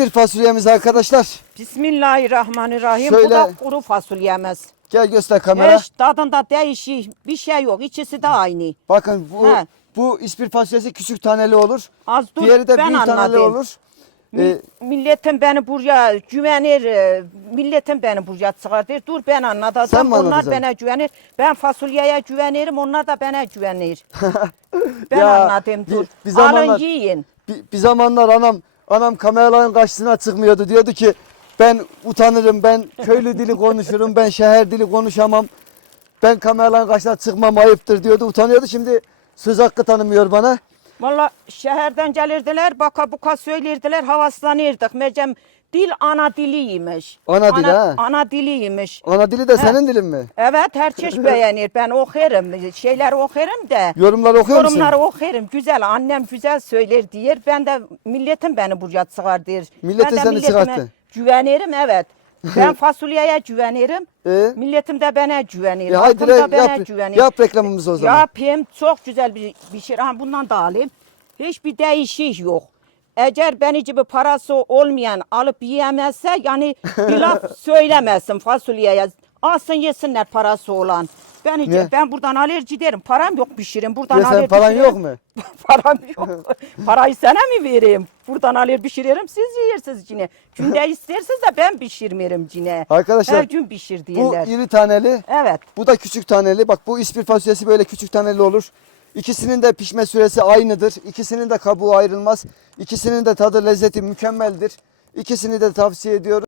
İspir fasulyemiz arkadaşlar. Bismillahirrahmanirrahim. Şöyle- Bu da kuru fasulyemiz. Gel göster kamera. Hiç tadında değişik bir şey yok. İkisi de aynı. Bakın bu He. bu ispir fasulyesi küçük taneli olur. Az dur Diğeri de ben büyük taneli anladım. olur. Mi- Ee, milletin beni buraya güvenir. e, Milletin beni buraya çıkartır. Dur ben Sen anlatacağım. mi Onlar anlatacaksın? bana güvenir. Ben fasulyeye güvenirim. Onlar da bana güvenir. ben Ya, anladım. bir- Dur. bir zamanlar- Alın yiyin. bir, bir zamanlar anam anam kameraların karşısına çıkmıyordu. Diyordu ki ben utanırım, ben köylü dili konuşurum, ben şehir dili konuşamam. Ben kameraların karşısına çıkmam ayıptır diyordu. Utanıyordu. Şimdi söz hakkı tanımıyor bana. Valla şehirden gelirdiler, baka buka söylerdiler, havaslanırdık. Mecem dil ana diliymiş. Ana dili, ha? Ana diliymiş. Ana dili de senin dilin mi? Evet herkes beğenir. Ben okurum. Şeyler okurum da. Yorumları okuyor musun? Yorumları okurum. Güzel. Annem güzel söyler diyor. Ben de milletim beni buraya çıkartır. Milletin ben de seni milletime çıkarttı. Güvenirim evet. Ben fasulyeye güvenirim. Ee? Milletim de bana güvenir. E haydi halkım re- da bana yap, güvenir. yap reklamımızı o zaman. Yapayım. Çok güzel bir, bir şey. Ha, bundan da alayım. Hiçbir değişik yok. Eğer beni gibi parası olmayan alıp yiyemezse yani bir laf söylemesin fasulyeye. Alsın yesinler parası olan. Ben, hiç, Ne? ben buradan alerji derim. Param yok pişirin. Buradan Ya sen pişiririm. yok mu? Param yok. Parayı sana mı vereyim? Buradan alır pişiririm. Siz yiyirsiniz yine. Günde isterseniz de ben pişirmiyorum yine. Arkadaşlar, Her gün pişir Bu diyorlar. iri taneli, Evet. bu da küçük taneli. Bak bu ispir fasulyesi böyle küçük taneli olur. İkisinin de pişme süresi aynıdır. İkisinin de kabuğu ayrılmaz. İkisinin de tadı lezzeti mükemmeldir. İkisini de tavsiye ediyorum.